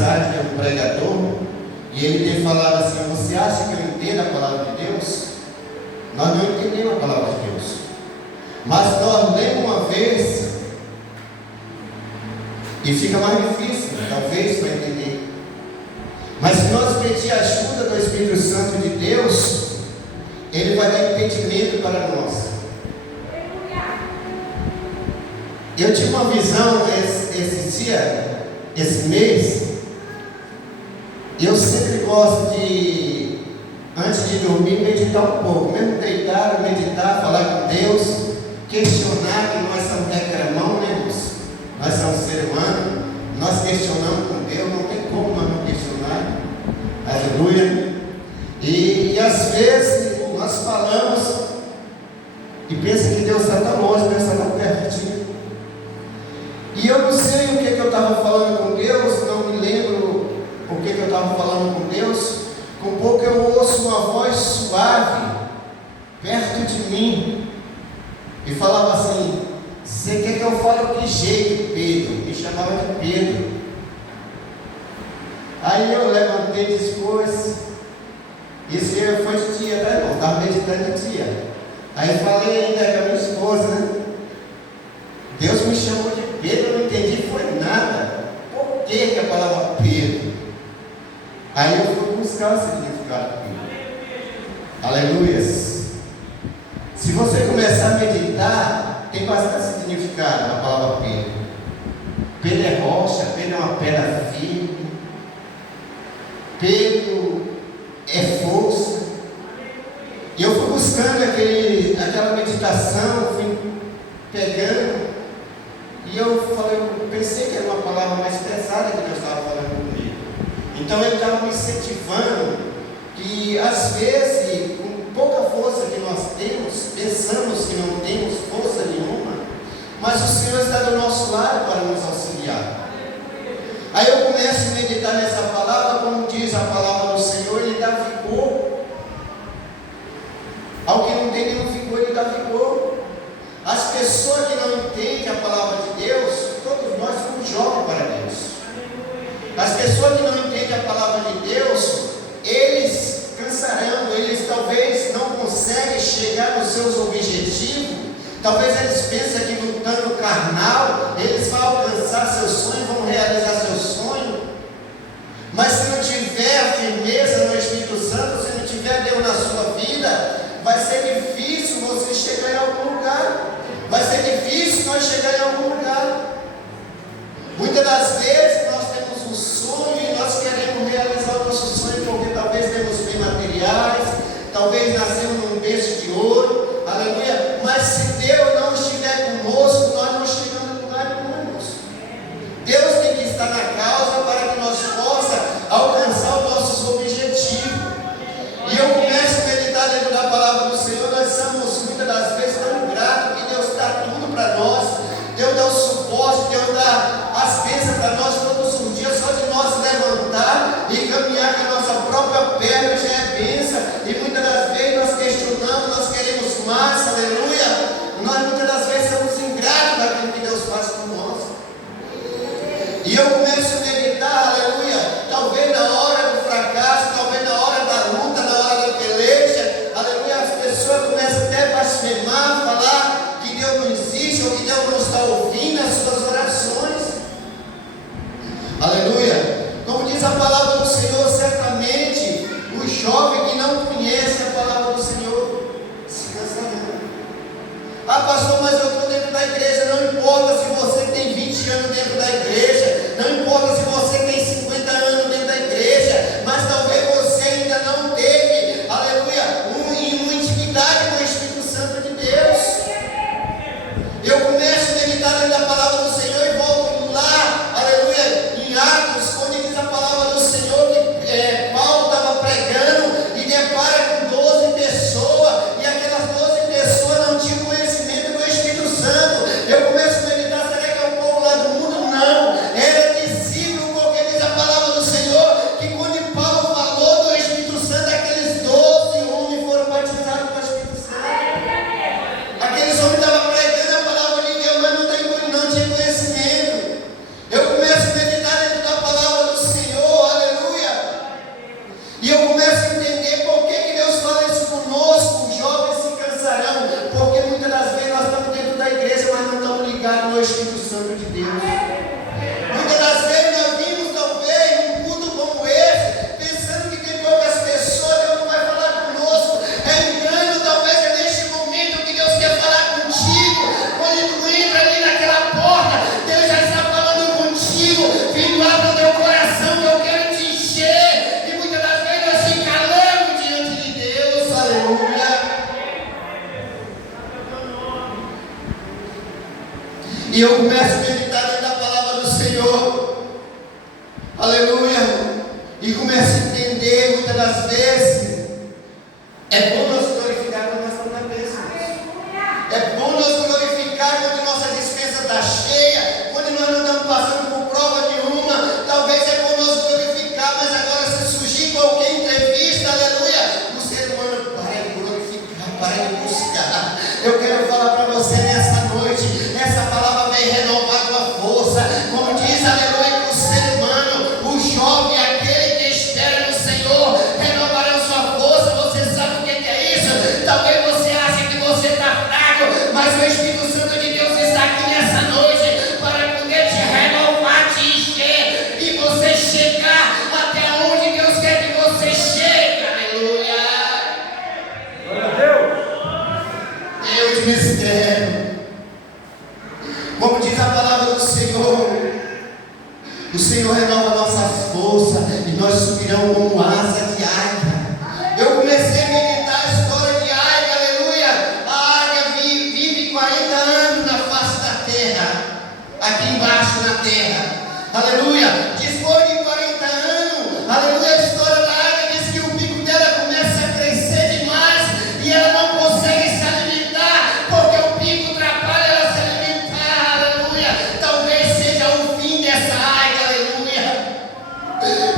mensagem de um pregador, e ele tem falado assim: você acha que eu entendo a palavra de Deus? Nós não entendemos a palavra de Deus, mas nós lemos uma vez e fica mais difícil, talvez, para entender. Mas se nós pedir a ajuda do Espírito Santo de Deus, Ele vai dar entendimento para nós. Eu tive uma visão esse mês. Eu sempre gosto de, antes de dormir, meditar um pouco, mesmo deitar, meditar, falar com Deus, questionar, que nós somos reclamão, né, irmãos? Nós somos seres humanos, nós questionamos com Deus, não tem como nós não questionar. Aleluia. E às vezes nós falamos e pensa que Deus está tão longe, Deus está tão pertinho. E eu não sei o que eu estava falando com Deus, não me lembro o que eu estava falando com Deus. Com pouco eu ouço uma voz suave perto de mim e falava assim: você quer que eu fale que jeito, Pedro? Me chamava de Pedro. Aí eu levantei depois. Isso foi de dia, tá, irmão? Estava meditando de dia. Aí falei ainda com a minha esposa, né? Deus me chamou de Pedro, eu não entendi, foi nada. Por que a palavra Pedro? Aí eu fui buscar o significado de Pedro. Aleluias. Se você começar a meditar, tem bastante significado a palavra Pedro. Pedro é rocha, Pedro é uma pedra firme, Pedro é força. E eu fui buscando aquela meditação, fui pegando, e eu pensei que era uma palavra mais pesada que Deus estava falando comigo. Então ele estava me incentivando que às vezes, com pouca força que nós temos, pensamos que não temos força nenhuma, mas o Senhor está do nosso lado para nos auxiliar. Aí eu começo a meditar nessa palavra, como diz a palavra do Senhor, Ele dá vigor. Ao que não tem, Ele não vigor, Ele dá vigor. As pessoas que não entendem a palavra de Deus, todos nós somos jovens para Deus. As pessoas que não entendem a palavra de Deus, eles cansarão, eles talvez não conseguem chegar nos seus objetivos. Talvez eles pensem que lutando carnal, eles vão alcançar seus sonhos, vão realizar seu sonho. Mas se não tiver firmeza no Espírito Santo, se não tiver Deus na sua vida, vai ser difícil você chegar em algum lugar. Vai ser difícil nós chegar em algum lugar. Muitas das vezes nós temos um sonho e nós queremos realizar o nosso sonho porque talvez temos bem materiais, talvez nascemos num berço de ouro. Aleluia. Mas se Deus não estiver conosco, nós não chegamos em lugar nenhum. Deus tem que estar na causa para que nós possamos alcançar os nossos objetivos. E eu começo a meditar dentro da palavra do Senhor. Nós somos muitas das vezes tão gratos que Deus dá tudo para nós. Deus dá o suporte, Deus dá as bênçãos para nós. E eu começo a meditar dentro da palavra do Senhor. Aleluia. E começo a entender muitas das vezes. É bom nós glorificar quando nós estamos na bênção. É bom nós glorificar quando nossa despensa está cheia, quando nós não estamos passando por prova nenhuma. Talvez é bom nós glorificar, mas agora se surgir qualquer entrevista, aleluia, o ser humano para de glorificar, para de buscar. Eu quero falar para você nessa noite, essa palavra vem renovar a tua força. Como diz, aleluia, que o ser humano, o jovem, aquele que espera no Senhor, renovará a sua força. Você sabe o que é isso? Talvez você ache que você está fraco, mas o Espírito Santo de Deus está aqui nessa noite para poder te renovar, te encher e você chegar até onde Deus quer que você chegue. Aleluia. Glória a Deus. Deus de mistério. Como diz a palavra do Senhor, o Senhor renova nossas forças e nós subiremos como asa de águia. Eu comecei a meditar a história de águia, aleluia. A águia vive 40 anos na face da terra, aqui embaixo na terra, aleluia. Depois de 40 anos, aleluia, a história da águia diz que o bico dela começa a crescer demais e ela não consegue se alimentar, porque o bico atrapalha ela se alimentar, aleluia. Talvez seja o fim dessa águia, aleluia.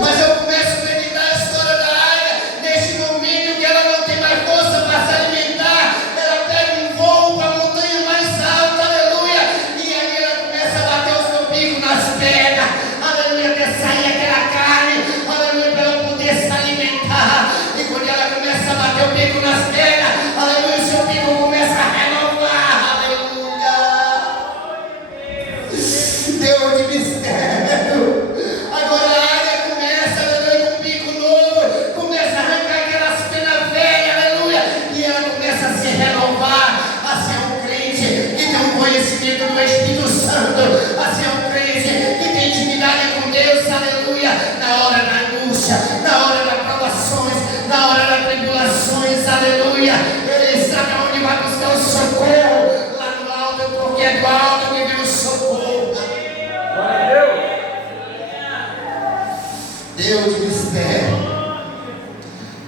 Mas eu começo a meditar a história da águia, neste momento que ela não tem mais força para se alimentar, ela pega um voo para a montanha mais alta, aleluia, e aí ela começa a bater o seu bico nas pedras, aleluia, até sair aquela carne, aleluia, para ela poder se alimentar. E quando ela começa a bater o bico nas pedras, aleluia, o seu bico começa a renovar, aleluia. Deus de mistério. Agora a águia começa, aleluia, com um bico novo, começa a arrancar aquelas penas velhas, aleluia, e ela começa a se renovar, a ser um crente que tem um conhecimento do Espírito Santo, a ser um crente que tem intimidade com Deus, aleluia, na hora da angústia, na hora das provações, na hora das tribulações, aleluia, ele sabe onde vai buscar o socorro, lá no alto, porque é do alto que vem o socorro. Glória a Deus. Deus de mistério,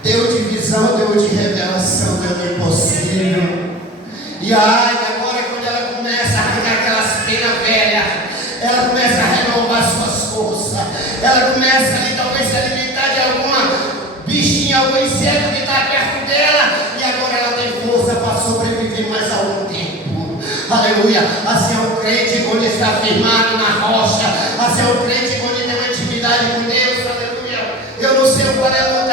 Deus de visão, Deus de revelação, Deus do impossível. E a águia agora, quando ela começa a arrancar aquelas penas velhas, ela começa a renovar suas forças, ela começa ali talvez se alimentar de alguma bichinha, algum inseto que está perto dela, e agora ela tem força para sobreviver mais algum tempo. Aleluia. Assim é um crente quando está firmado na rocha, assim é um crente quando tem uma intimidade com Deus. Aleluia. Eu não sei qual é o